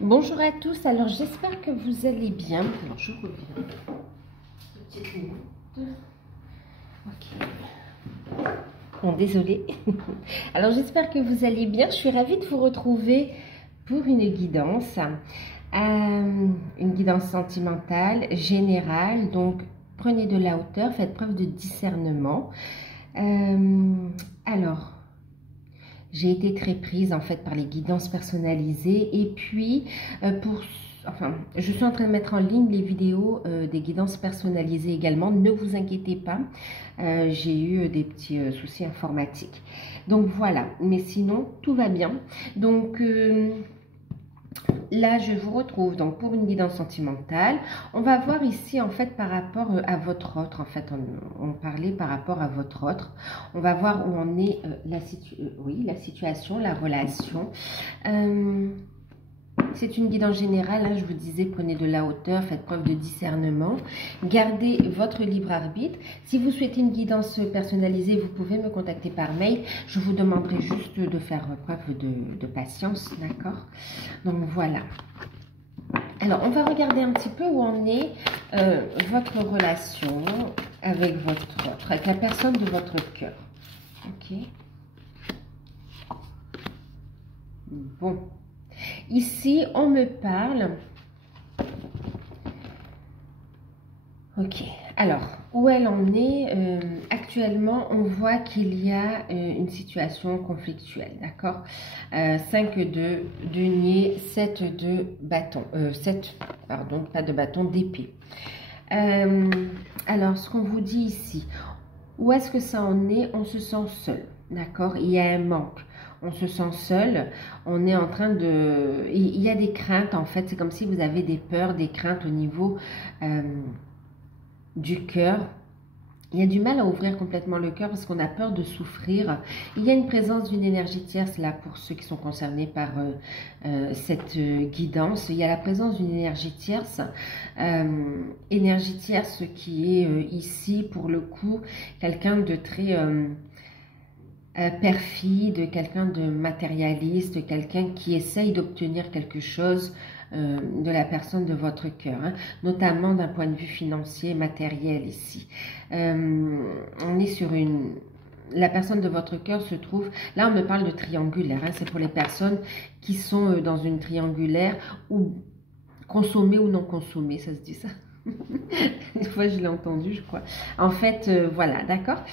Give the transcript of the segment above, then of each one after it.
Bonjour à tous, alors j'espère que vous allez bien. Alors je reviens. Petite minute. Ok. Bon, désolée. Alors j'espère que vous allez bien. Je suis ravie de vous retrouver pour une guidance sentimentale, générale. Donc prenez de la hauteur, faites preuve de discernement. Alors, j'ai été très prise en fait par les guidances personnalisées et puis je suis en train de mettre en ligne les vidéos des guidances personnalisées également. Ne vous inquiétez pas, j'ai eu des petits soucis informatiques. Donc voilà, mais sinon tout va bien. Donc là, je vous retrouve donc pour une guidance sentimentale. On va voir ici en fait par rapport à votre autre. En fait, on parlait par rapport à votre autre. On va voir où en est la situation, la relation. C'est une guidance générale, hein, je vous disais, prenez de la hauteur, faites preuve de discernement, gardez votre libre arbitre. Si vous souhaitez une guidance personnalisée, vous pouvez me contacter par mail. Je vous demanderai juste de faire preuve de patience, d'accord? Donc voilà. Alors, on va regarder un petit peu où en est votre relation avec avec la personne de votre cœur. Ok. Bon. Ici, on me parle. Ok. Alors, où elle en est actuellement, on voit qu'il y a une situation conflictuelle, d'accord? 5 de denier, 7 de bâton. 7, pardon, pas de bâton, d'épée. Alors, ce qu'on vous dit ici, où est-ce que ça en est? On se sent seul, d'accord? Il y a un manque. On se sent seul, on est en train de... Il y a des craintes en fait, c'est comme si vous avez des peurs, des craintes au niveau du cœur. Il y a du mal à ouvrir complètement le cœur parce qu'on a peur de souffrir. Il y a une présence d'une énergie tierce là pour ceux qui sont concernés par cette guidance. Il y a la présence d'une énergie tierce qui est ici pour le coup quelqu'un de très... perfide, quelqu'un de matérialiste, quelqu'un qui essaye d'obtenir quelque chose de la personne de votre cœur, hein, notamment d'un point de vue financier, matériel ici. On est sur une... La personne de votre cœur se trouve... Là, on me parle de triangulaire, hein, c'est pour les personnes qui sont dans une triangulaire ou consommée ou non consommée, ça se dit ça? Une fois, je l'ai entendu, je crois. En fait, voilà, d'accord.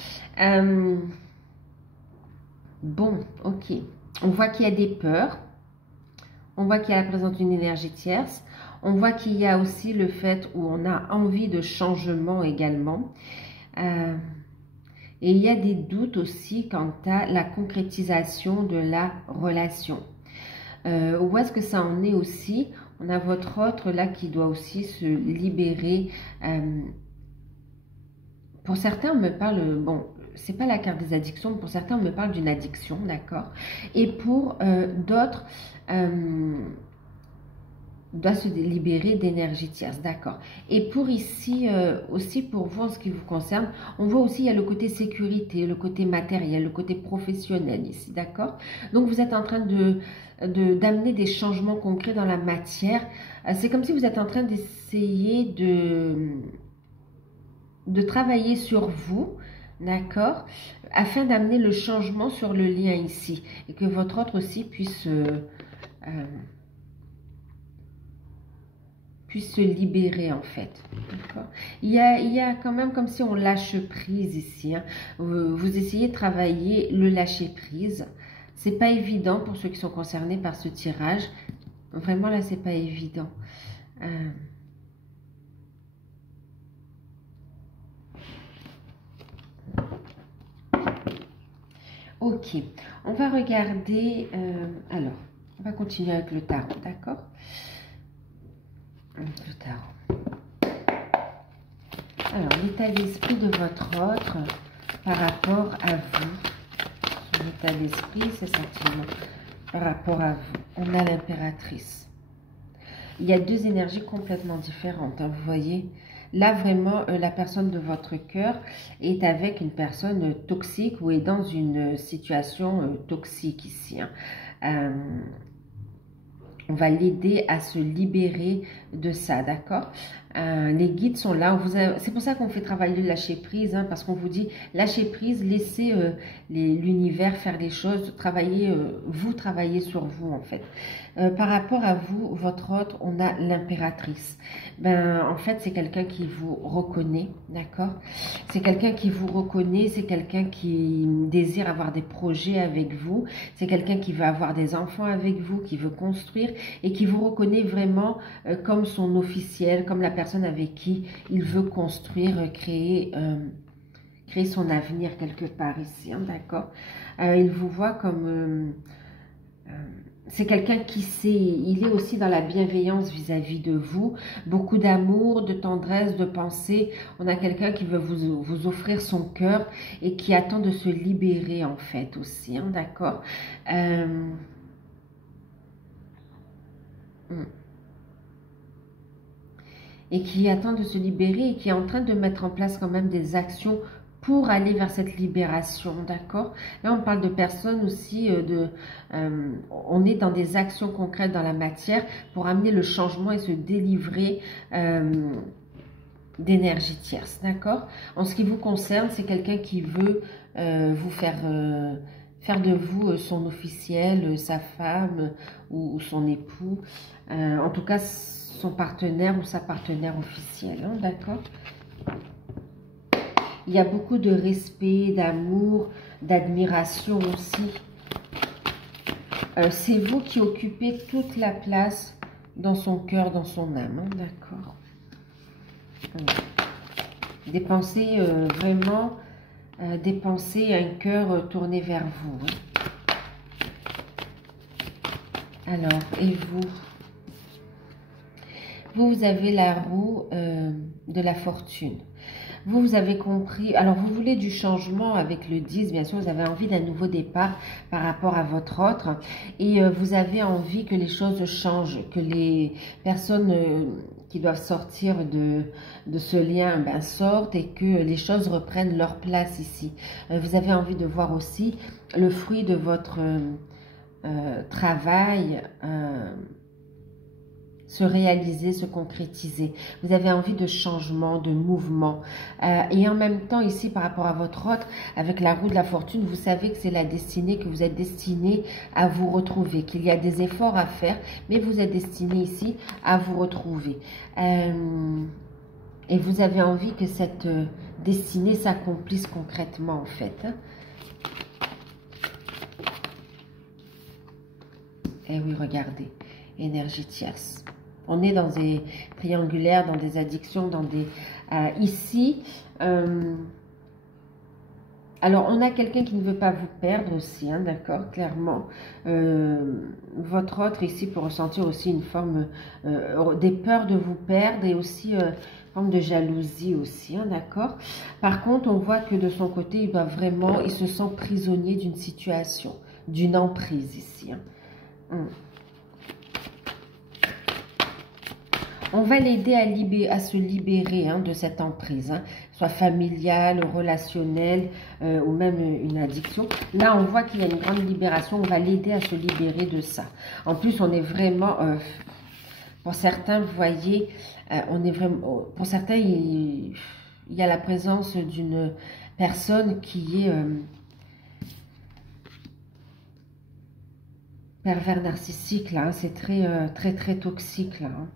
Bon, ok. On voit qu'il y a des peurs. On voit qu'il y a la présence d'une énergie tierce. On voit qu'il y a aussi le fait où on a envie de changement également. Et il y a des doutes aussi quant à la concrétisation de la relation. Où est-ce que ça en est aussi? On a votre autre là qui doit aussi se libérer. Pour certains, on me parle... Bon, c'est pas la carte des addictions, pour certains on me parle d'une addiction, d'accord? Et pour d'autres, doit se libérer d'énergie tierce, d'accord? Et pour ici, aussi pour vous en ce qui vous concerne, on voit aussi il y a le côté sécurité, le côté matériel, le côté professionnel ici, d'accord? Donc vous êtes en train d'amener des changements concrets dans la matière. C'est comme si vous êtes en train d'essayer de travailler sur vous, d'accord, afin d'amener le changement sur le lien ici et que votre autre aussi puisse se libérer en fait, d'accord. Il y a quand même comme si on lâche prise ici, hein. Vous essayez de travailler le lâcher prise. C'est pas évident pour ceux qui sont concernés par ce tirage. Vraiment là, c'est pas évident. Ok, on va regarder, alors, on va continuer avec le tarot, d'accord? Le tarot. Alors, l'état d'esprit de votre autre par rapport à vous. L'état d'esprit, ses sentiments par rapport à vous. On a l'impératrice. Il y a deux énergies complètement différentes, hein, vous voyez? Là, vraiment, la personne de votre cœur est avec une personne toxique ou est dans une situation toxique ici, hein. On va l'aider à se libérer de ça, d'accord? Les guides sont là. C'est pour ça qu'on fait travailler le lâcher prise, hein, parce qu'on vous dit lâcher prise, laissez l'univers faire les choses, vous travaillez sur vous en fait. Par rapport à vous, votre autre, on a l'impératrice. En fait, c'est quelqu'un qui vous reconnaît, d'accord? C'est quelqu'un qui vous reconnaît, c'est quelqu'un qui désire avoir des projets avec vous, c'est quelqu'un qui veut avoir des enfants avec vous, qui veut construire et qui vous reconnaît vraiment comme son officiel, comme la personne avec qui il veut construire, créer son avenir quelque part ici, hein, d'accord? Il vous voit comme... c'est quelqu'un qui sait, il est aussi dans la bienveillance vis-à-vis de vous, beaucoup d'amour, de tendresse, de pensée. On a quelqu'un qui veut vous offrir son cœur et qui attend de se libérer en fait aussi, hein, d'accord? Et qui attend de se libérer et qui est en train de mettre en place quand même des actions pour aller vers cette libération, d'accord? Là, on parle de personnes aussi, on est dans des actions concrètes dans la matière pour amener le changement et se délivrer d'énergie tierce, d'accord? En ce qui vous concerne, c'est quelqu'un qui veut vous faire de vous son officiel, sa femme ou son époux, en tout cas son partenaire ou sa partenaire officielle, hein, d'accord? Il y a beaucoup de respect, d'amour, d'admiration aussi. C'est vous qui occupez toute la place dans son cœur, dans son âme, hein, d'accord? Dépensez vraiment, dépensez un cœur tourné vers vous, hein. Alors, et vous? Vous avez la roue de la fortune. Vous avez compris, alors vous voulez du changement avec le 10, bien sûr, vous avez envie d'un nouveau départ par rapport à votre autre et vous avez envie que les choses changent, que les personnes qui doivent sortir de ce lien sortent et que les choses reprennent leur place ici. Vous avez envie de voir aussi le fruit de votre travail se réaliser, se concrétiser. Vous avez envie de changement, de mouvement. Et en même temps, ici, par rapport à votre autre, avec la roue de la fortune, vous savez que c'est la destinée, que vous êtes destiné à vous retrouver, qu'il y a des efforts à faire, mais vous êtes destiné ici à vous retrouver. Et vous avez envie que cette destinée s'accomplisse concrètement, en fait, hein. Et oui, regardez, énergie tierce. On est dans des triangulaires, dans des addictions, dans des... ici, alors on a quelqu'un qui ne veut pas vous perdre aussi, hein, d'accord, clairement. Votre autre ici peut ressentir aussi une forme, des peurs de vous perdre et aussi une forme de jalousie aussi, hein, d'accord. Par contre, on voit que de son côté, il se sent prisonnier d'une situation, d'une emprise ici, hein. On va l'aider à se libérer, hein, de cette emprise, hein, soit familiale, relationnelle ou même une addiction. Là, on voit qu'il y a une grande libération. On va l'aider à se libérer de ça. En plus, on est vraiment, pour certains, vous voyez, on est vraiment, pour certains, il y a la présence d'une personne qui est pervers narcissique, là, hein, c'est très toxique, là, hein.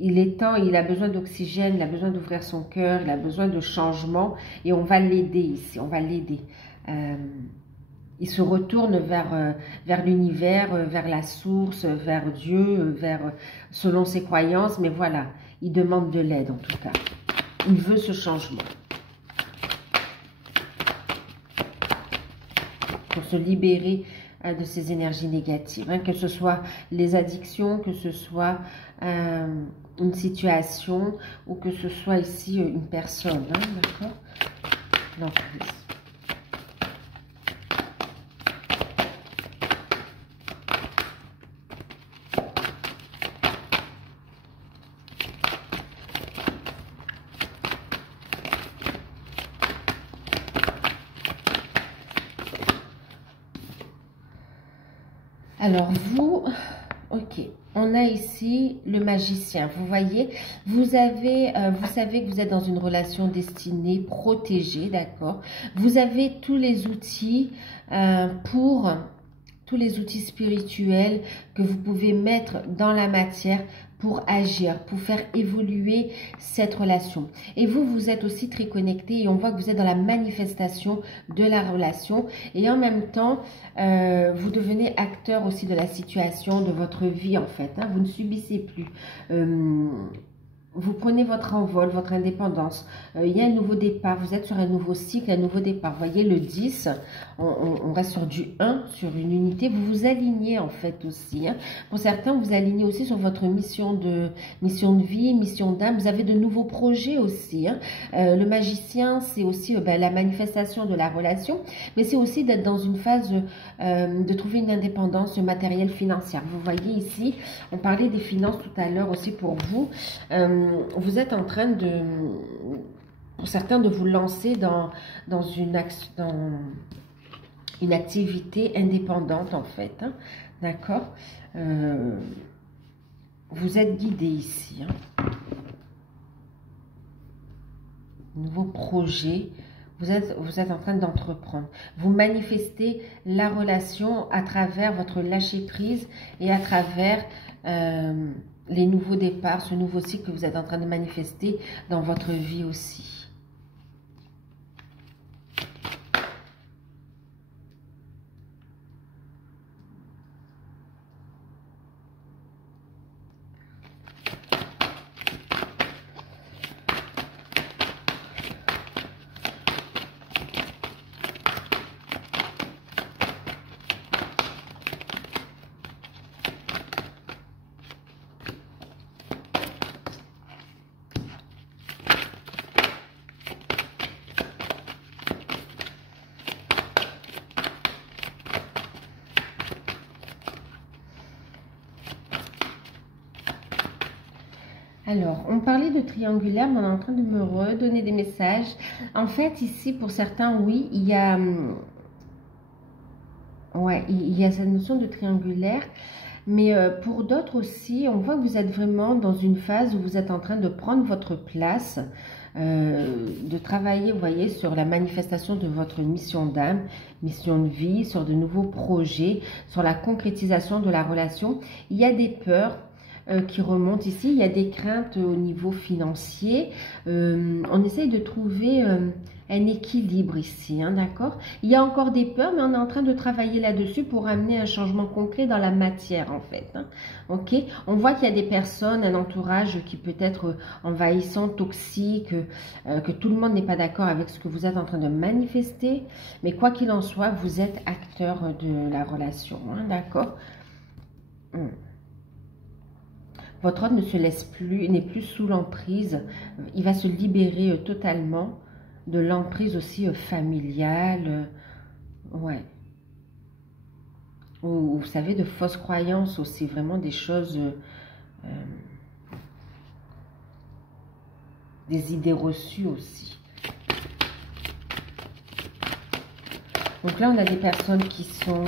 Il est temps, il a besoin d'oxygène, il a besoin d'ouvrir son cœur, il a besoin de changement et on va l'aider ici, on va l'aider. Il se retourne vers l'univers, vers la source, vers Dieu, selon ses croyances, mais voilà, il demande de l'aide en tout cas. Il veut ce changement. Pour se libérer de ces énergies négatives, hein, que ce soit les addictions, que ce soit une situation ou que ce soit ici une personne, hein, d'accord? L'emprise. Alors vous, ok, on a ici le magicien. Vous voyez, vous avez, vous savez que vous êtes dans une relation destinée, protégée, d'accord. Vous avez tous les outils pour tous les outils spirituels que vous pouvez mettre dans la matière pour agir, pour faire évoluer cette relation. Et vous, vous êtes aussi très connecté et on voit que vous êtes dans la manifestation de la relation. Et en même temps, vous devenez acteur aussi de la situation, de votre vie en fait. Hein. Vous ne subissez plus. Vous prenez votre envol, votre indépendance. Il y a un nouveau départ. Vous êtes sur un nouveau cycle, un nouveau départ. Vous voyez le 10, on reste sur du 1, sur une unité. Vous vous alignez en fait aussi. Hein. Pour certains, vous alignez aussi sur votre mission de vie, mission d'âme. Vous avez de nouveaux projets aussi. Hein. Le magicien, c'est aussi la manifestation de la relation. Mais c'est aussi d'être dans une phase de trouver une indépendance matérielle financière. Vous voyez ici, on parlait des finances tout à l'heure aussi pour vous. Vous êtes en train de, pour certains, de vous lancer dans une activité indépendante en fait, hein, d'accord. Vous êtes guidé ici, hein. Nouveau projet, vous êtes en train d'entreprendre. Vous manifestez la relation à travers votre lâcher-prise et à travers les nouveaux départs, ce nouveau cycle que vous êtes en train de manifester dans votre vie aussi. Alors, on parlait de triangulaire, mais on est en train de me redonner des messages. En fait, ici, pour certains, oui, il y a cette notion de triangulaire. Mais pour d'autres aussi, on voit que vous êtes vraiment dans une phase où vous êtes en train de prendre votre place, de travailler, vous voyez, sur la manifestation de votre mission d'âme, mission de vie, sur de nouveaux projets, sur la concrétisation de la relation. Il y a des peurs qui remontent ici, il y a des craintes au niveau financier. On essaye de trouver un équilibre ici, hein, d'accord. Il y a encore des peurs, mais on est en train de travailler là-dessus pour amener un changement concret dans la matière, en fait. Hein, ok. On voit qu'il y a des personnes, un entourage qui peut être envahissant, toxique, que tout le monde n'est pas d'accord avec ce que vous êtes en train de manifester. Mais quoi qu'il en soit, vous êtes acteur de la relation, hein, d'accord. Votre homme ne se laisse plus, n'est plus sous l'emprise. Il va se libérer totalement de l'emprise aussi familiale. Ouais. Ou, vous savez, de fausses croyances aussi. Vraiment des choses... des idées reçues aussi. Donc là, on a des personnes qui sont...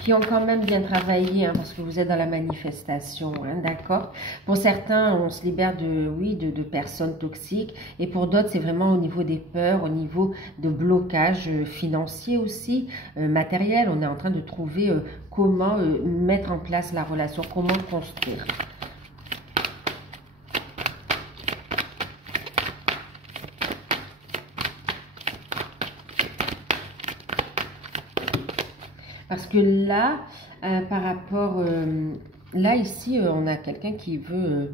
qui ont quand même bien travaillé, hein, parce que vous êtes dans la manifestation, hein, d'accord. Pour certains, on se libère de personnes toxiques, et pour d'autres, c'est vraiment au niveau des peurs, au niveau de blocage financier aussi, matériel. On est en train de trouver comment mettre en place la relation, comment construire. Parce que là, par rapport... là, ici, on a quelqu'un qui veut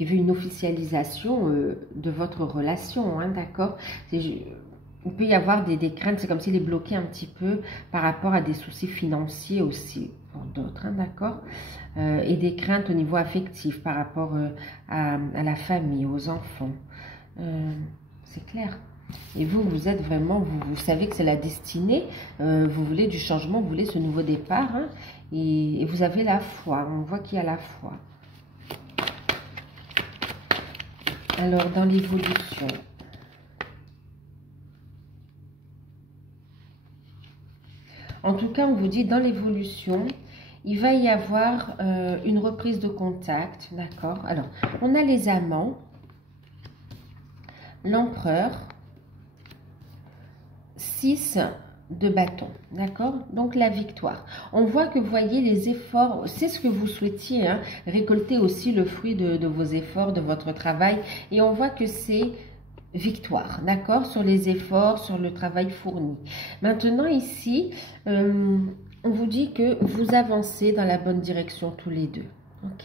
une officialisation de votre relation, hein, d'accord. Il peut y avoir des craintes, c'est comme s'il est bloqué un petit peu par rapport à des soucis financiers aussi, pour d'autres, hein, d'accord. Et des craintes au niveau affectif par rapport à la famille, aux enfants. C'est clair. Et vous, vous êtes vraiment, vous savez que c'est la destinée, vous voulez du changement, vous voulez ce nouveau départ, hein, et vous avez la foi, on voit qu'il y a la foi. Alors, dans l'évolution, En tout cas, on vous dit dans l'évolution, il va y avoir une reprise de contact, d'accord? Alors, on a les amants, l'empereur, 6 de bâton, d'accord? Donc la victoire. On voit que vous voyez les efforts, c'est ce que vous souhaitiez, hein, récolter aussi le fruit de vos efforts, de votre travail. Et on voit que c'est victoire, d'accord? Sur les efforts, sur le travail fourni. Maintenant ici, on vous dit que vous avancez dans la bonne direction tous les deux. Ok,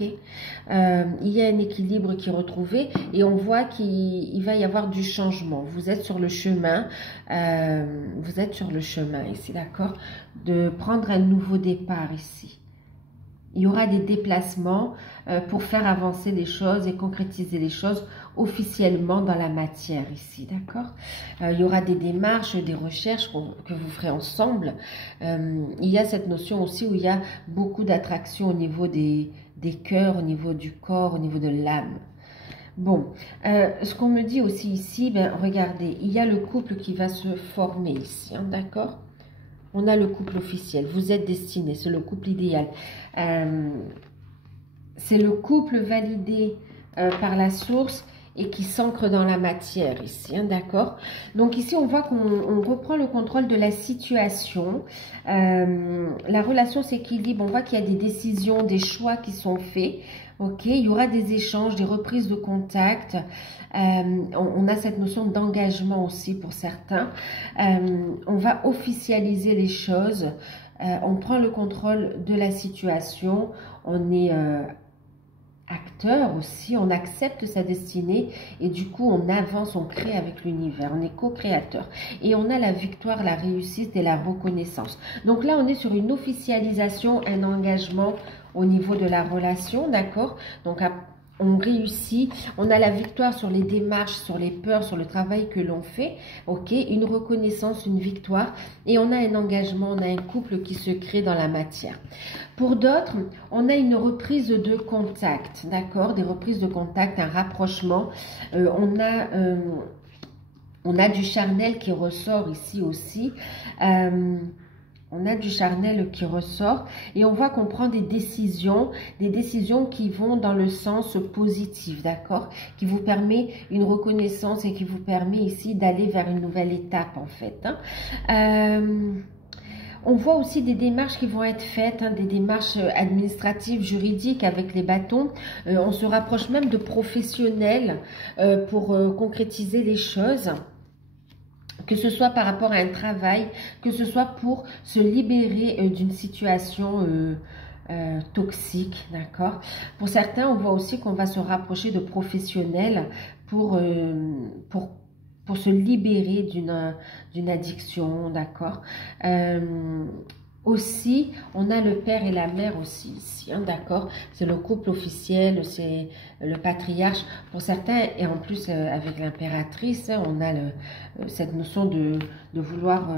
il y a un équilibre qui est retrouvé et on voit qu'il va y avoir du changement. Vous êtes sur le chemin, ici, d'accord, de prendre un nouveau départ ici. Il y aura des déplacements pour faire avancer les choses et concrétiser les choses officiellement dans la matière ici, d'accord? Il y aura des démarches, des recherches que vous ferez ensemble. Il y a cette notion aussi où il y a beaucoup d'attraction au niveau des cœurs, au niveau du corps, au niveau de l'âme. Bon, ce qu'on me dit aussi ici, ben, regardez, il y a le couple qui va se former ici, hein, d'accord? On a le couple officiel, vous êtes destiné, c'est le couple idéal. C'est le couple validé par la source et qui s'ancre dans la matière ici, hein, d'accord? Donc ici, on voit qu'on reprend le contrôle de la situation. La relation s'équilibre, on voit qu'il y a des décisions, des choix qui sont faits. Ok, il y aura des échanges, des reprises de contact. On a cette notion d'engagement aussi pour certains. On va officialiser les choses. On prend le contrôle de la situation. On est acteur aussi, on accepte sa destinée et du coup on avance, on crée avec l'univers, on est co-créateur et on a la victoire, la réussite et la reconnaissance. Donc là on est sur une officialisation, un engagement au niveau de la relation, d'accord? Donc on réussit, on a la victoire sur les démarches, sur les peurs, sur le travail que l'on fait, ok, une reconnaissance, une victoire, et on a un engagement, on a un couple qui se crée dans la matière. Pour d'autres, on a une reprise de contact, d'accord, des reprises de contact, un rapprochement, on a du charnel qui ressort ici aussi, on a du charnel qui ressort et on voit qu'on prend des décisions qui vont dans le sens positif, d'accord? Qui vous permet une reconnaissance et qui vous permet ici d'aller vers une nouvelle étape en fait. Hein. On voit aussi des démarches qui vont être faites, hein, des démarches administratives, juridiques avec les bâtons. On se rapproche même de professionnels pour concrétiser les choses. Que ce soit par rapport à un travail, que ce soit pour se libérer d'une situation toxique, d'accord? Pour certains, on voit aussi qu'on va se rapprocher de professionnels pour se libérer d'une addiction, d'accord? Aussi, on a le père et la mère aussi ici, hein, d'accord? C'est le couple officiel, c'est le patriarche. Pour certains, et en plus avec l'impératrice, hein, on a cette notion de vouloir,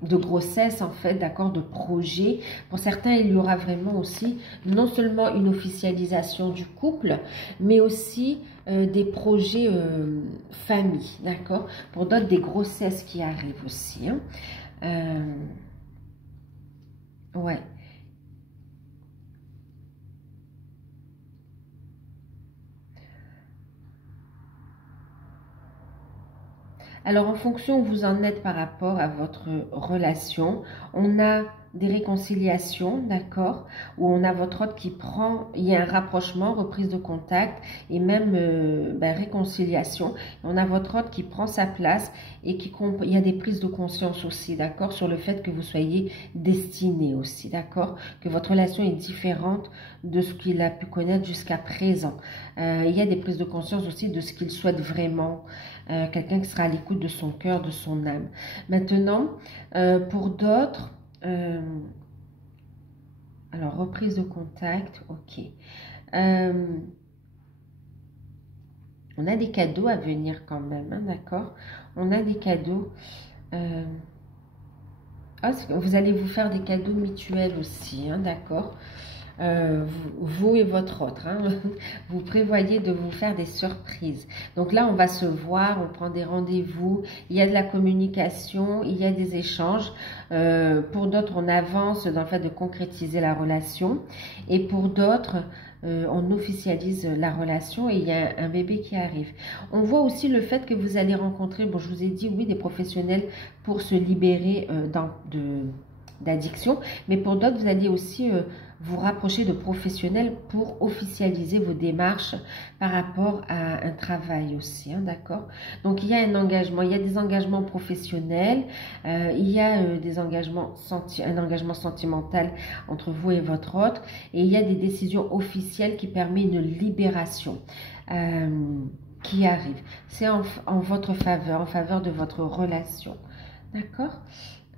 de grossesse en fait, d'accord, de projet. Pour certains, il y aura vraiment aussi non seulement une officialisation du couple, mais aussi des projets famille, d'accord? Pour d'autres, des grossesses qui arrivent aussi, hein. Ouais. Alors, en fonction où vous en êtes par rapport à votre relation, on a des réconciliations, d'accord, où on a votre hôte qui prend, il y a un rapprochement, reprise de contact et même réconciliation. On a votre hôte qui prend sa place et il y a des prises de conscience aussi, d'accord, sur le fait que vous soyez destiné aussi, d'accord, que votre relation est différente de ce qu'il a pu connaître jusqu'à présent. Il y a des prises de conscience aussi de ce qu'il souhaite vraiment, quelqu'un qui sera à l'écoute de son cœur, de son âme. Maintenant, pour d'autres, alors reprise de contact, ok. On a des cadeaux à venir quand même, hein, d'accord? On a des cadeaux. Vous allez vous faire des cadeaux mutuels aussi, hein, d'accord? vous et votre autre. Hein. Vous prévoyez de vous faire des surprises. Donc là, on va se voir, on prend des rendez-vous, il y a de la communication, il y a des échanges. Pour d'autres, on avance dans le fait de concrétiser la relation. Et pour d'autres, on officialise la relation et il y a un bébé qui arrive. On voit aussi le fait que vous allez rencontrer, bon, je vous ai dit, oui, des professionnels pour se libérer d'addiction, mais pour d'autres, vous allez aussi vous rapprocher de professionnels pour officialiser vos démarches par rapport à un travail aussi, hein, d'accord? Donc, il y a un engagement, il y a des engagements professionnels, il y a un engagement sentimental entre vous et votre autre, et il y a des décisions officielles qui permettent une libération qui arrive. C'est en votre faveur, en faveur de votre relation, d'accord?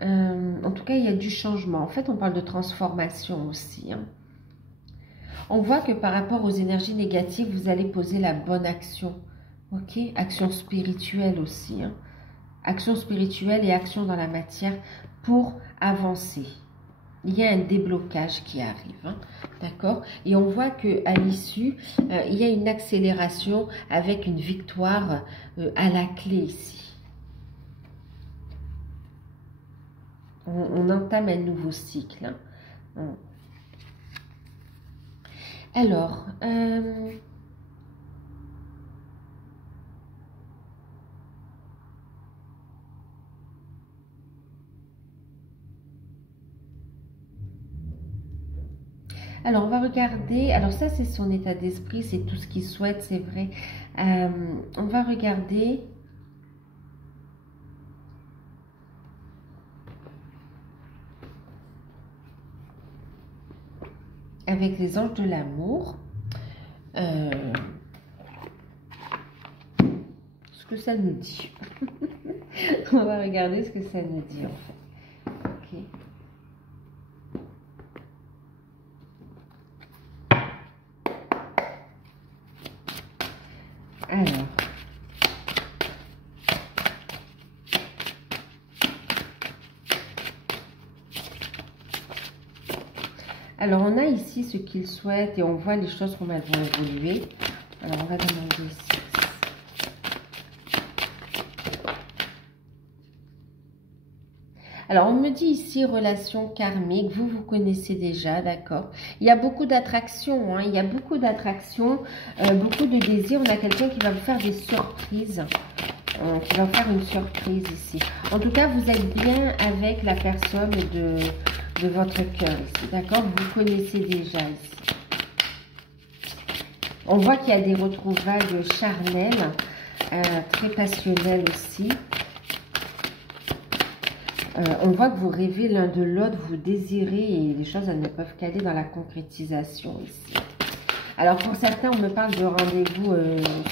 En tout cas, il y a du changement. En fait, on parle de transformation aussi. Hein. On voit que par rapport aux énergies négatives, vous allez poser la bonne action. Ok? Action spirituelle aussi. Hein. Action spirituelle et action dans la matière pour avancer. Il y a un déblocage qui arrive. Hein. D'accord? Et on voit qu'à l'issue, il y a une accélération avec une victoire à la clé ici. On entame un nouveau cycle. Hein. Alors, on va regarder. Alors ça, c'est son état d'esprit, c'est tout ce qu'il souhaite, c'est vrai. On va regarder. Avec les anges de l'amour, ce que ça nous dit. On va regarder ce que ça nous dit en fait. Ok. Alors, on a ici ce qu'il souhaite et on voit les choses comment elles vont évoluer. Alors, on va demander ici. Alors, on me dit ici relation karmique. Vous connaissez déjà, d'accord? Il y a beaucoup d'attractions, hein, il y a beaucoup d'attractions, beaucoup de désirs. On a quelqu'un qui va vous faire des surprises. Qui va vous faire une surprise ici. En tout cas, vous êtes bien avec la personne de votre cœur ici, d'accord? Vous connaissez déjà ici. On voit qu'il y a des retrouvailles charnelles, très passionnelles aussi. On voit que vous rêvez l'un de l'autre, vous désirez et les choses elles ne peuvent qu'aller dans la concrétisation ici. Alors pour certains, on me parle de rendez-vous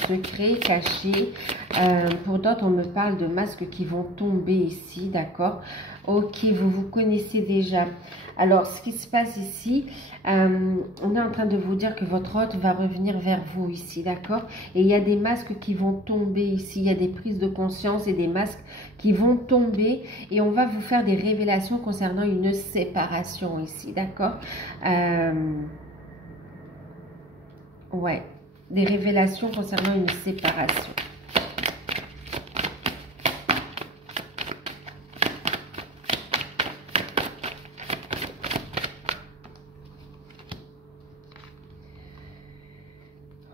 secrets, cachés. Pour d'autres, on me parle de masques qui vont tomber ici, d'accord? Ok, vous connaissez déjà. Alors, ce qui se passe ici, on est en train de vous dire que votre hôte va revenir vers vous ici, d'accord? Et il y a des masques qui vont tomber ici. Il y a des prises de conscience et des masques qui vont tomber. Et on va vous faire des révélations concernant une séparation ici, d'accord? Ouais, des révélations concernant une séparation.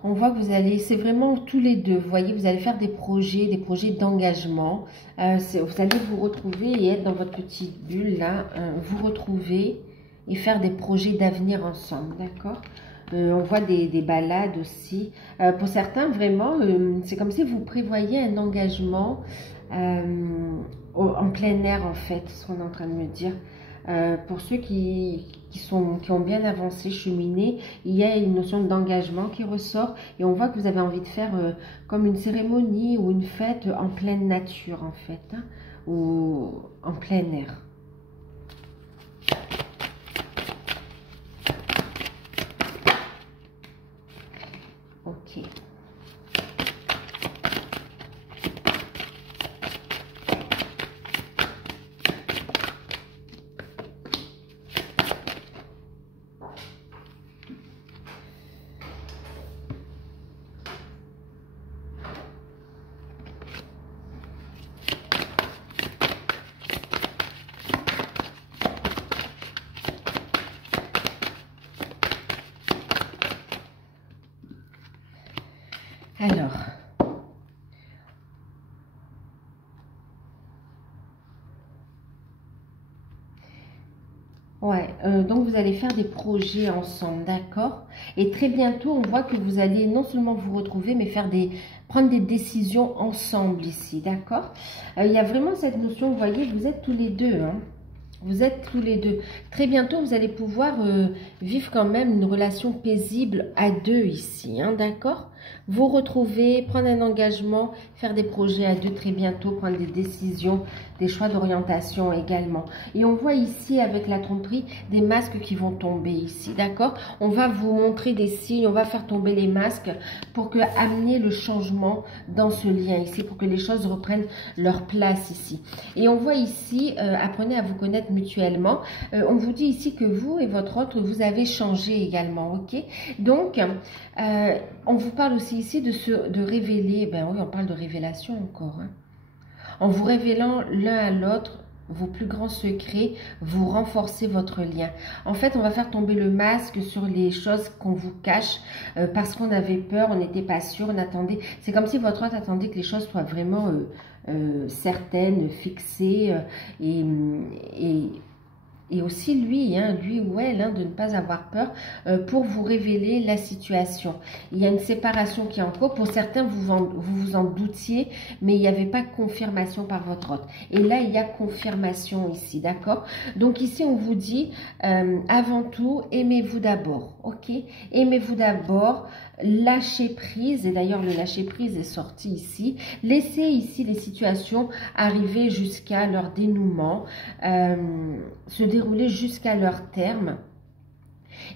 On voit que vous allez, c'est vraiment tous les deux, vous voyez, vous allez faire des projets d'engagement. Vous allez vous retrouver et être dans votre petite bulle là, vous retrouver et faire des projets d'avenir ensemble, d'accord? On voit des balades aussi. Pour certains, vraiment, c'est comme si vous prévoyez un engagement en plein air, en fait, ce qu'on est en train de me dire. Pour ceux qui ont bien avancé, cheminé, il y a une notion d'engagement qui ressort et on voit que vous avez envie de faire comme une cérémonie ou une fête en pleine nature, en fait, hein, ou en plein air. Ok. Ouais, donc vous allez faire des projets ensemble, d'accord? Et très bientôt, on voit que vous allez non seulement vous retrouver, mais prendre des décisions ensemble ici, d'accord? Il y a vraiment cette notion, vous voyez, vous êtes tous les deux, hein? Vous êtes tous les deux. Très bientôt, vous allez pouvoir vivre quand même une relation paisible à deux ici, hein, d'accord? Vous retrouver, prendre un engagement, faire des projets à deux très bientôt, prendre des décisions, des choix d'orientation également. Et on voit ici avec la tromperie des masques qui vont tomber ici, d'accord? On va vous montrer des signes, on va faire tomber les masques pour amener le changement dans ce lien ici, pour que les choses reprennent leur place ici. Et on voit ici, apprenez à vous connaître mutuellement. On vous dit ici que vous et votre autre, vous avez changé également, ok? Donc, on vous parle aussi ici de révéler, ben oui, on parle de révélation encore, hein. En vous révélant l'un à l'autre vos plus grands secrets, vous renforcez votre lien. En fait, on va faire tomber le masque sur les choses qu'on vous cache parce qu'on avait peur, on n'était pas sûr, on attendait. C'est comme si votre autre attendait que les choses soient vraiment certaines, fixées et aussi lui, hein, lui ou elle, hein, de ne pas avoir peur pour vous révéler la situation. Il y a une séparation qui est en cours. Pour certains, vous en doutiez, mais il n'y avait pas confirmation par votre autre. Et là, il y a confirmation ici, d'accord? Donc ici, on vous dit, avant tout, aimez-vous d'abord, ok? Aimez-vous d'abord, lâchez prise, et d'ailleurs, le lâcher prise est sorti ici. Laissez ici les situations arriver jusqu'à leur dénouement, se dérouler jusqu'à leur terme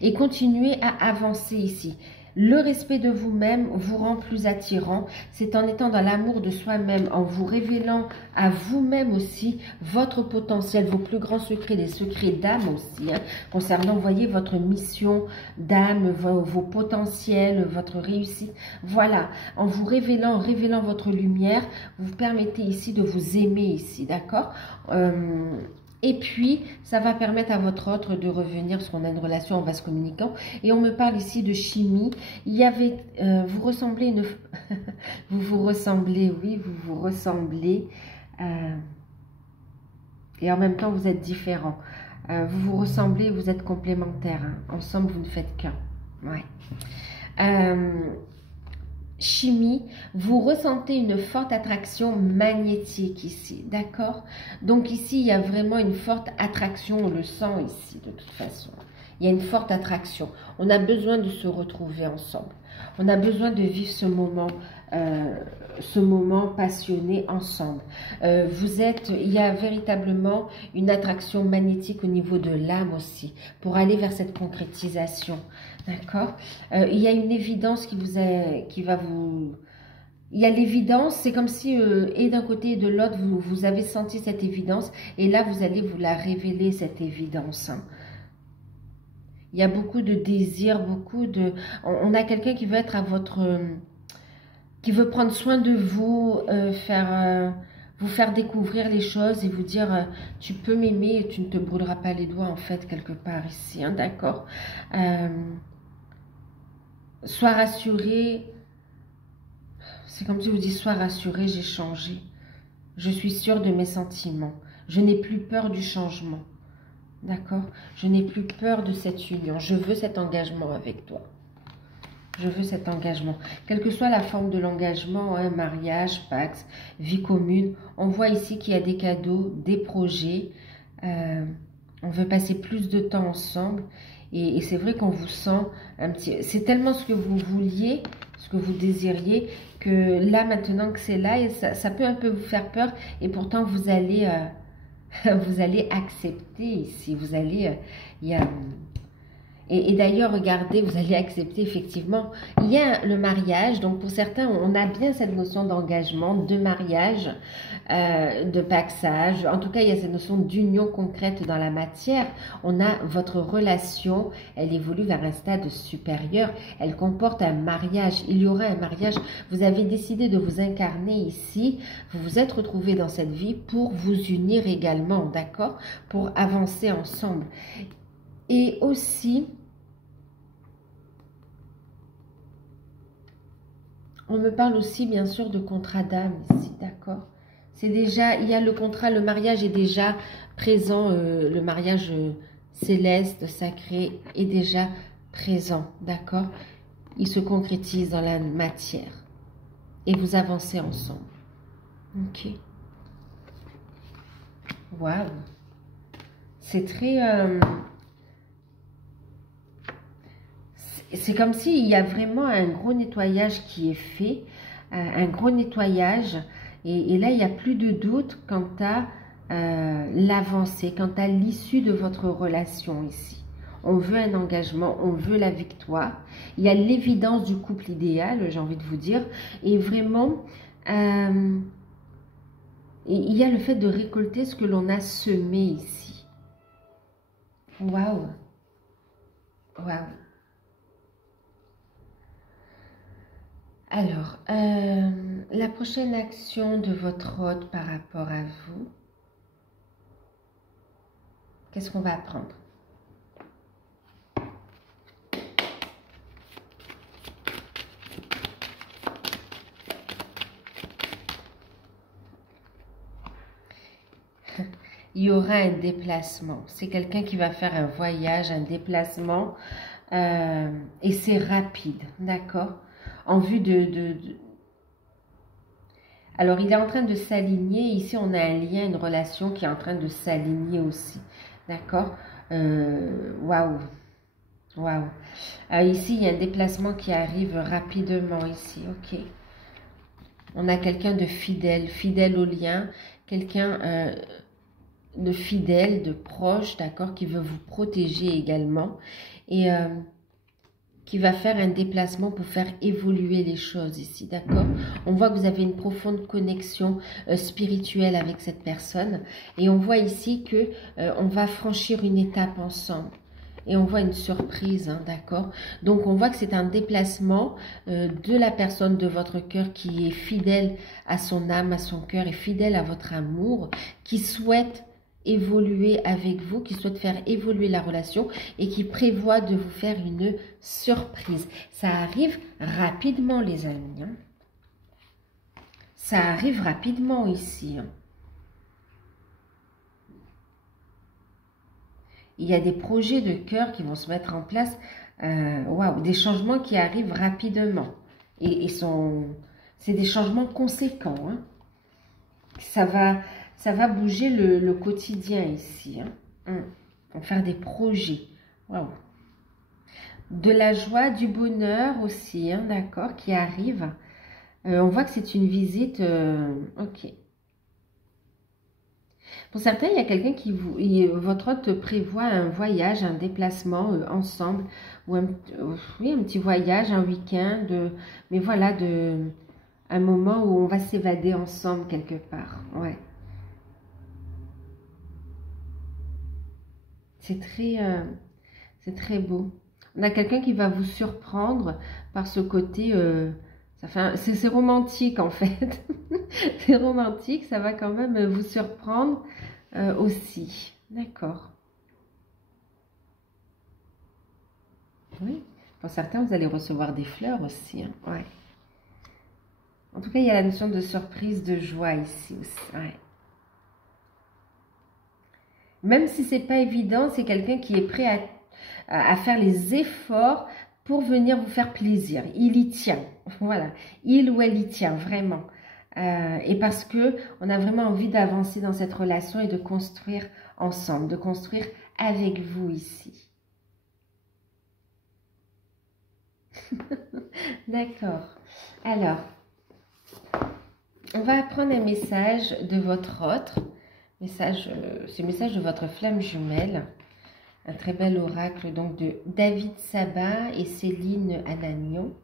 et continuer à avancer ici. Le respect de vous-même vous rend plus attirant. C'est en étant dans l'amour de soi-même, en vous révélant à vous-même aussi votre potentiel, vos plus grands secrets, les secrets d'âme aussi, hein, concernant, vous voyez, votre mission d'âme, vos potentiels, votre réussite. Voilà, en vous révélant, votre lumière, vous permettez ici de vous aimer ici, d'accord? Et puis, ça va permettre à votre autre de revenir, parce qu'on a une relation en vase communicant. Et on me parle ici de chimie. Il y avait, vous ressemblez vous ressemblez, oui, vous vous ressemblez. Et en même temps, vous êtes différents. Vous vous ressemblez, vous êtes complémentaires, hein. Ensemble, vous ne faites qu'un. Ouais. Chimie, vous ressentez une forte attraction magnétique ici, d'accord? Donc ici, il y a vraiment une forte attraction, on le sent ici de toute façon. Il y a une forte attraction. On a besoin de se retrouver ensemble. On a besoin de vivre ce moment passionné ensemble. Il y a véritablement une attraction magnétique au niveau de l'âme aussi, pour aller vers cette concrétisation. D'accord? Il y a une évidence qui va vous... Il y a l'évidence, c'est comme si, et d'un côté et de l'autre, vous avez senti cette évidence, et là, vous allez vous la révéler, cette évidence, hein. Il y a beaucoup de désirs, on a quelqu'un qui veut être à votre... qui veut prendre soin de vous, vous faire découvrir les choses et vous dire tu peux m'aimer et tu ne te brûleras pas les doigts en fait quelque part ici, hein, d'accord? Sois rassuré, c'est comme si vous dites sois rassuré, j'ai changé, je suis sûre de mes sentiments, je n'ai plus peur du changement, d'accord? Je n'ai plus peur de cette union, je veux cet engagement avec toi. Je veux cet engagement. Quelle que soit la forme de l'engagement, hein, mariage, pax, vie commune, on voit ici qu'il y a des cadeaux, des projets. On veut passer plus de temps ensemble. Et c'est vrai qu'on vous sent un petit... C'est tellement ce que vous vouliez, ce que vous désiriez, que là, maintenant que c'est là, et ça peut un peu vous faire peur. Et pourtant, vous allez accepter ici. Vous allez... il y a... Et d'ailleurs, regardez, vous allez accepter effectivement. Il y a le mariage, donc pour certains, on a bien cette notion d'engagement, de mariage, de paxage. En tout cas, il y a cette notion d'union concrète dans la matière. On a votre relation, elle évolue vers un stade supérieur. Elle comporte un mariage. Il y aura un mariage. Vous avez décidé de vous incarner ici. Vous vous êtes retrouvés dans cette vie pour vous unir également, d'accord? Pour avancer ensemble. Et aussi, on me parle aussi bien sûr de contrat d'âme ici, d'accord? C'est déjà, il y a le contrat, le mariage est déjà présent, le mariage céleste, sacré est déjà présent, d'accord? Il se concrétise dans la matière et vous avancez ensemble. Ok. Waouh. C'est très... c'est comme s'il y a vraiment un gros nettoyage qui est fait, un gros nettoyage. Et là, il n'y a plus de doute quant à l'avancée, quant à l'issue de votre relation ici. On veut un engagement, on veut la victoire. Il y a l'évidence du couple idéal, j'ai envie de vous dire. Et vraiment, il y a le fait de récolter ce que l'on a semé ici. Waouh! Waouh! Alors, la prochaine action de votre hôte par rapport à vous, qu'est-ce qu'on va apprendre? Il y aura un déplacement. C'est quelqu'un qui va faire un voyage, un déplacement, et c'est rapide, d'accord? En vue Alors, il est en train de s'aligner. Ici, on a un lien, une relation qui est en train de s'aligner aussi. D'accord? Waouh! Waouh! Ici, il y a un déplacement qui arrive rapidement ici. Ok. On a quelqu'un de fidèle, fidèle au lien. Quelqu'un de fidèle, de proche, d'accord? Qui veut vous protéger également. Et... qui va faire un déplacement pour faire évoluer les choses ici, d'accord? On voit que vous avez une profonde connexion spirituelle avec cette personne et on voit ici que on va franchir une étape ensemble. Et on voit une surprise, hein, d'accord? Donc, on voit que c'est un déplacement de la personne de votre cœur qui est fidèle à son âme, à son cœur et fidèle à votre amour, qui souhaite évoluer avec vous, qui souhaite faire évoluer la relation et qui prévoit de vous faire une surprise. Ça arrive rapidement, les amis. Hein. Ça arrive rapidement ici. Hein. Il y a des projets de cœur qui vont se mettre en place. Waouh, des changements qui arrivent rapidement. Et c'est des changements conséquents. Hein. Ça va bouger le quotidien ici. Hein. On va faire des projets. Waouh. De la joie, du bonheur aussi, hein, d'accord, qui arrive. On voit que c'est une visite. Ok. Pour certains, il y a quelqu'un qui vous... votre hôte prévoit un voyage, un déplacement ensemble. Ou oui, un petit voyage, un week-end. Mais voilà, un moment où on va s'évader ensemble quelque part. Ouais. C'est très beau. On a quelqu'un qui va vous surprendre par ce côté, c'est romantique en fait. C'est romantique, ça va quand même vous surprendre aussi. D'accord. Oui. Pour certains, vous allez recevoir des fleurs aussi. Hein. Ouais. En tout cas, il y a la notion de surprise, de joie ici aussi. Ouais. Même si c'est pas évident, c'est quelqu'un qui est prêt à faire les efforts pour venir vous faire plaisir. Il y tient, voilà. Il ou elle y tient, vraiment. Et parce que on a vraiment envie d'avancer dans cette relation et de construire ensemble, de construire avec vous ici. D'accord. Alors, on va apprendre un message de votre autre. C'est le message de votre flamme jumelle. Un très bel oracle donc de David Sabat et Céline Anagnon.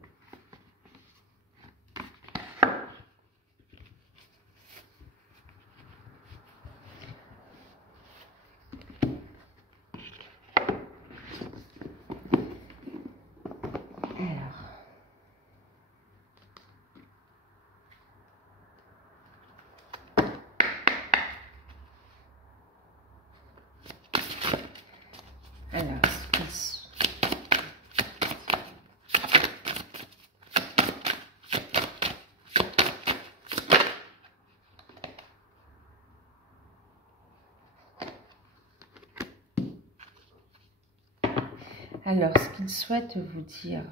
Alors, ce qu'il souhaite vous dire,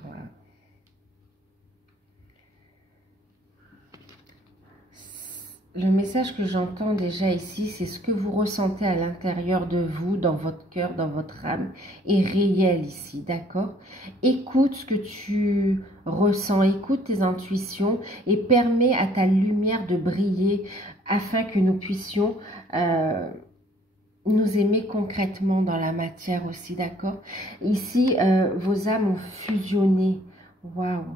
le message que j'entends déjà ici, c'est ce que vous ressentez à l'intérieur de vous, dans votre cœur, dans votre âme, est réel ici, d'accord? Écoute ce que tu ressens, écoute tes intuitions et permets à ta lumière de briller afin que nous puissions nous aimer concrètement dans la matière aussi, d'accord? Ici, vos âmes ont fusionné. Waouh!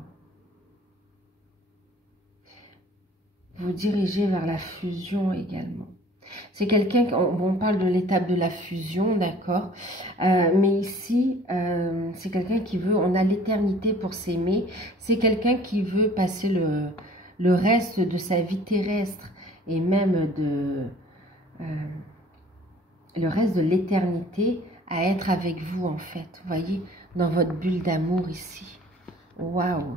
Vous dirigez vers la fusion également. C'est quelqu'un, on parle de l'étape de la fusion, d'accord, mais ici, c'est quelqu'un qui veut, on a l'éternité pour s'aimer, c'est quelqu'un qui veut passer le reste de sa vie terrestre et même le reste de l'éternité à être avec vous en fait, vous voyez, dans votre bulle d'amour ici. Waouh!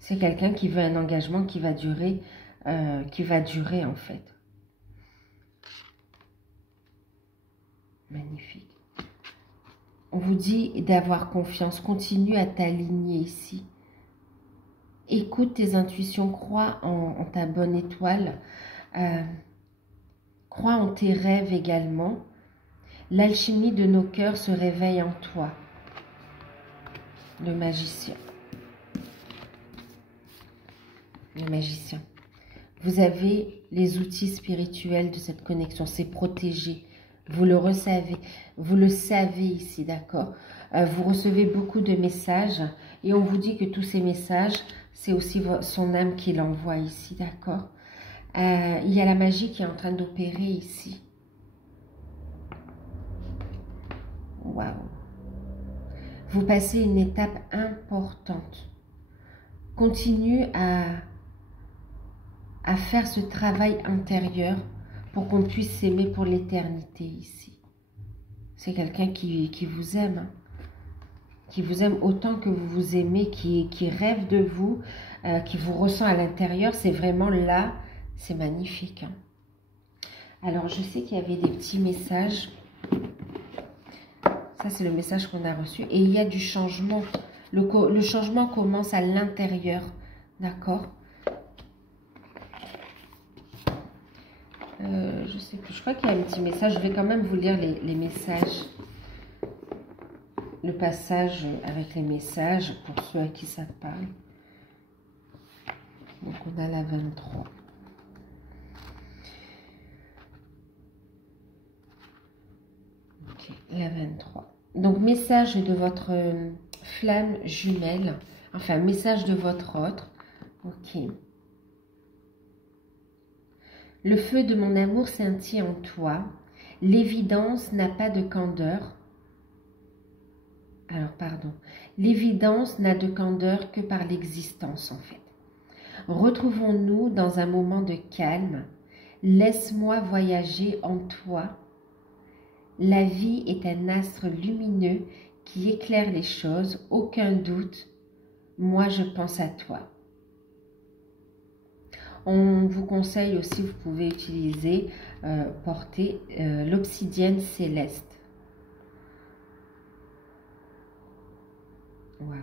C'est quelqu'un qui veut un engagement qui va durer en fait. Magnifique. On vous dit d'avoir confiance. Continue à t'aligner ici. Écoute tes intuitions. Crois en ta bonne étoile. Crois en tes rêves également. L'alchimie de nos cœurs se réveille en toi. Le magicien. Le magicien. Vous avez les outils spirituels de cette connexion. C'est protégé. Vous le recevez. Vous le savez ici, d'accord? Vous recevez beaucoup de messages. Et on vous dit que tous ces messages, c'est aussi son âme qui l'envoie ici, d'accord? Il y a la magie qui est en train d'opérer ici. Waouh! Vous passez une étape importante. Continue à faire ce travail intérieur pour qu'on puisse s'aimer pour l'éternité ici. C'est quelqu'un qui vous aime, hein, qui vous aime autant que vous vous aimez, qui rêve de vous, qui vous ressent à l'intérieur. C'est vraiment là, c'est magnifique. Hein. Alors, je sais qu'il y avait des petits messages. Ça, c'est le message qu'on a reçu. Et il y a du changement. Le changement commence à l'intérieur, d'accord? Je sais plus, je crois qu'il y a un petit message. Je vais quand même vous lire les messages. Le passage avec les messages pour ceux à qui ça parle. Donc on a la 23. Ok, la 23. Donc message de votre flamme jumelle. Enfin, message de votre autre. Ok. Le feu de mon amour scintille en toi. L'évidence n'a pas de candeur. Alors, pardon. L'évidence n'a de candeur que par l'existence, en fait. Retrouvons-nous dans un moment de calme. Laisse-moi voyager en toi. La vie est un astre lumineux qui éclaire les choses. Aucun doute. Moi, je pense à toi. On vous conseille aussi, vous pouvez utiliser, porter l'obsidienne céleste. Waouh.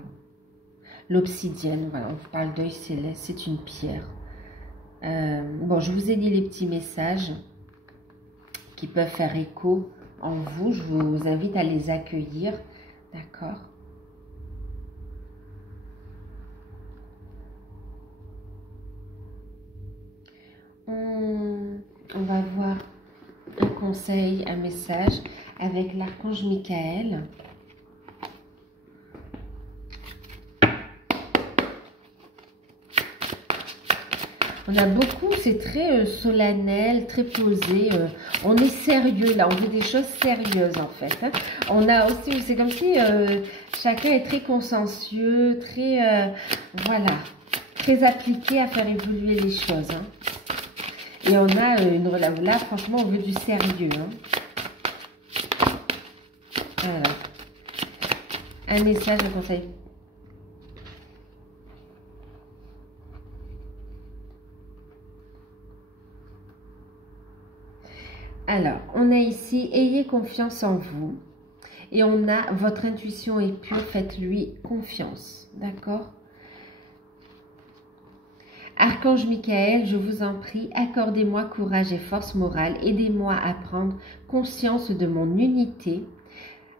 L'obsidienne, voilà, on vous parle d'œil céleste, c'est une pierre. Bon, je vous ai dit les petits messages qui peuvent faire écho en vous. Je vous invite à les accueillir, d'accord? On va voir un conseil, un message avec l'archange Michael. On a beaucoup, c'est très solennel, très posé. On est sérieux là, on fait des choses sérieuses en fait. Hein. On a aussi, c'est comme si chacun est très consciencieux, très, voilà, très appliqué à faire évoluer les choses. Hein. Et on a une relation, là franchement on veut du sérieux. Hein. Voilà. Un message, un conseil. Alors, on a ici, ayez confiance en vous. Et on a votre intuition est pure, faites-lui confiance. D'accord? Archange Michael, je vous en prie, accordez-moi courage et force morale. Aidez-moi à prendre conscience de mon unité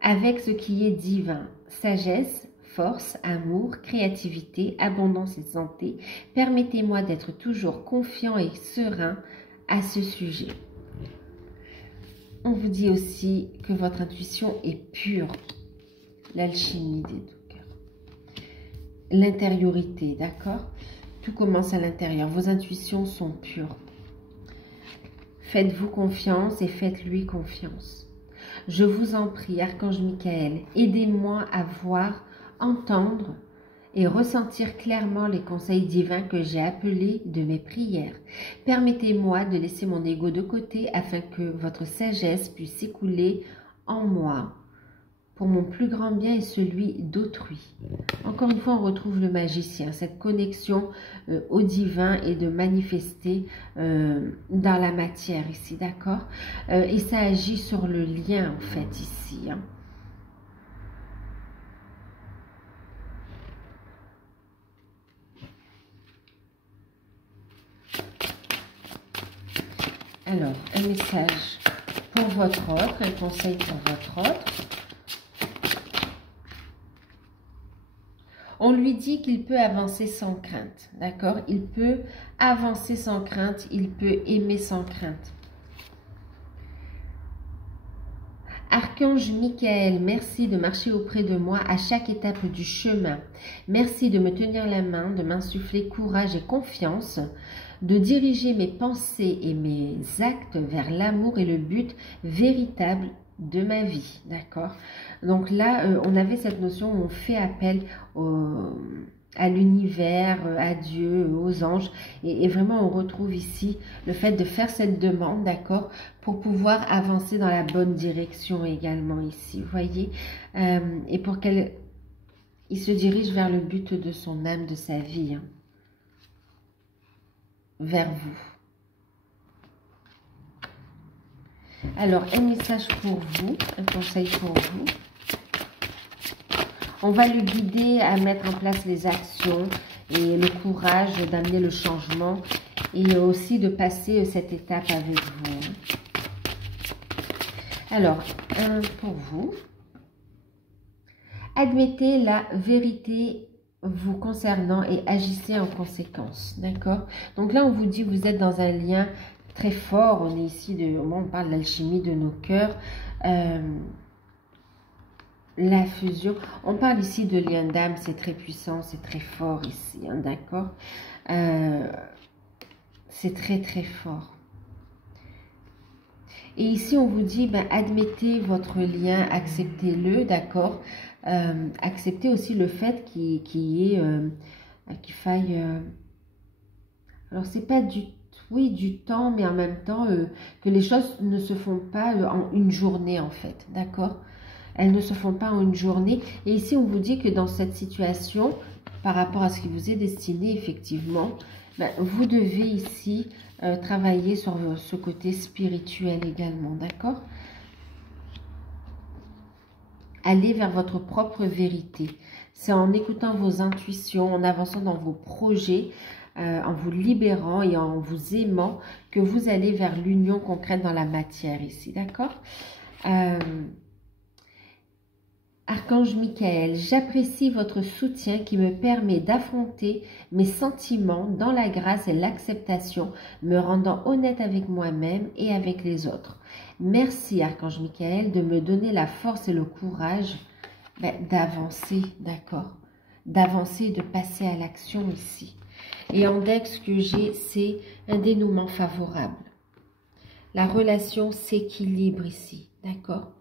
avec ce qui est divin. Sagesse, force, amour, créativité, abondance et santé. Permettez-moi d'être toujours confiant et serein à ce sujet. On vous dit aussi que votre intuition est pure. L'alchimie des deux cœurs. L'intériorité, d'accord? Tout commence à l'intérieur. Vos intuitions sont pures. Faites-vous confiance et faites-lui confiance. Je vous en prie, Archange Michael, aidez-moi à voir, entendre et ressentir clairement les conseils divins que j'ai appelés de mes prières. Permettez-moi de laisser mon ego de côté afin que votre sagesse puisse s'écouler en moi pour mon plus grand bien et celui d'autrui. Encore une fois, on retrouve le magicien, cette connexion au divin et de manifester dans la matière ici, d'accord? Et ça agit sur le lien, en fait, ici. Hein. Alors, un message pour votre autre, un conseil pour votre autre. On lui dit qu'il peut avancer sans crainte, d'accord? Il peut avancer sans crainte, il peut aimer sans crainte. Archange Michael, merci de marcher auprès de moi à chaque étape du chemin. Merci de me tenir la main, de m'insuffler courage et confiance, de diriger mes pensées et mes actes vers l'amour et le but véritable de ma vie, d'accord? Donc là, on avait cette notion où on fait appel à l'univers, à Dieu, aux anges, et vraiment on retrouve ici le fait de faire cette demande, d'accord, pour pouvoir avancer dans la bonne direction également ici, vous voyez, et pour qu'il se dirige vers le but de son âme, de sa vie, hein, vers vous. Alors, un message pour vous, un conseil pour vous. On va le guider à mettre en place les actions et le courage d'amener le changement et aussi de passer cette étape avec vous. Alors, un pour vous. Admettez la vérité vous concernant et agissez en conséquence, d'accord? Donc là, on vous dit vous êtes dans un lien très fort. On est ici, on parle de l'alchimie de nos cœurs. La fusion, on parle ici de lien d'âme, c'est très puissant, c'est très fort ici, hein, d'accord? C'est très très fort. Et ici, on vous dit, ben, admettez votre lien, acceptez-le, d'accord? Acceptez aussi le fait qu'il faille... alors, c'est pas du temps, mais en même temps, que les choses ne se font pas en une journée, en fait, d'accord? Elles ne se font pas en une journée. Et ici, on vous dit que dans cette situation, par rapport à ce qui vous est destiné, effectivement, ben, vous devez ici travailler sur ce côté spirituel également, d'accord? Allez vers votre propre vérité. C'est en écoutant vos intuitions, en avançant dans vos projets, en vous libérant et en vous aimant, que vous allez vers l'union concrète dans la matière ici, d'accord? Archange Michael, j'apprécie votre soutien qui me permet d'affronter mes sentiments dans la grâce et l'acceptation, me rendant honnête avec moi-même et avec les autres. Merci Archange Michael de me donner la force et le courage d'avancer, d'accord? D'avancer et de passer à l'action ici. Et en deck, ce que j'ai, c'est un dénouement favorable. La relation s'équilibre ici, d'accord?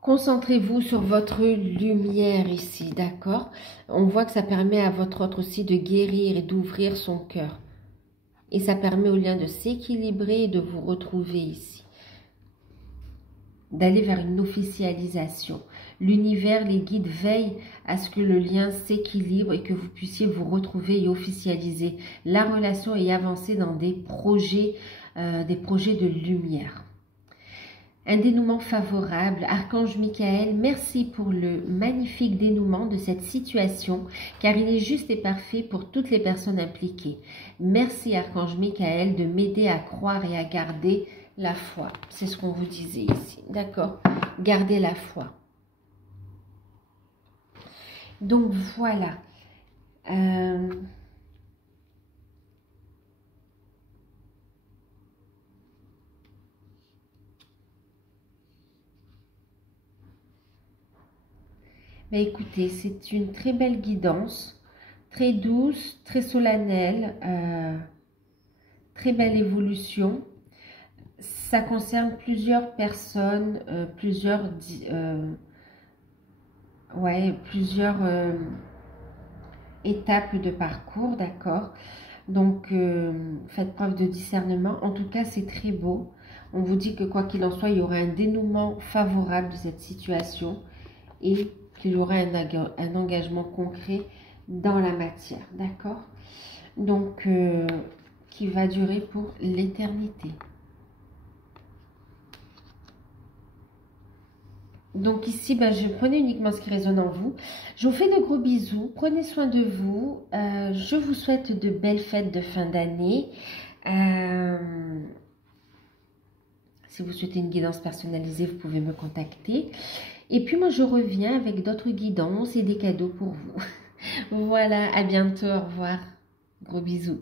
Concentrez-vous sur votre lumière ici, d'accord? On voit que ça permet à votre autre aussi de guérir et d'ouvrir son cœur. Et ça permet au lien de s'équilibrer et de vous retrouver ici. D'aller vers une officialisation. L'univers, les guides veillent à ce que le lien s'équilibre et que vous puissiez vous retrouver et officialiser la relation et avancer dans des projets de lumière. un dénouement favorable. Archange Michael, merci pour le magnifique dénouement de cette situation, car il est juste et parfait pour toutes les personnes impliquées. Merci Archange Michael de m'aider à croire et à garder la foi. C'est ce qu'on vous disait ici, d'accord? Gardez la foi. Donc voilà. Mais écoutez, c'est une très belle guidance, très douce, très solennelle, très belle évolution. Ça concerne plusieurs personnes, plusieurs étapes de parcours, d'accord? Donc, faites preuve de discernement. En tout cas, c'est très beau. On vous dit que quoi qu'il en soit, il y aura un dénouement favorable de cette situation et qu'il y aura un engagement concret dans la matière, d'accord? Donc, qui va durer pour l'éternité. Donc ici, je prenais uniquement ce qui résonne en vous. Je vous fais de gros bisous. Prenez soin de vous. Je vous souhaite de belles fêtes de fin d'année. Si vous souhaitez une guidance personnalisée, vous pouvez me contacter. Et puis moi, je reviens avec d'autres guidances et des cadeaux pour vous. Voilà, à bientôt. Au revoir. Gros bisous.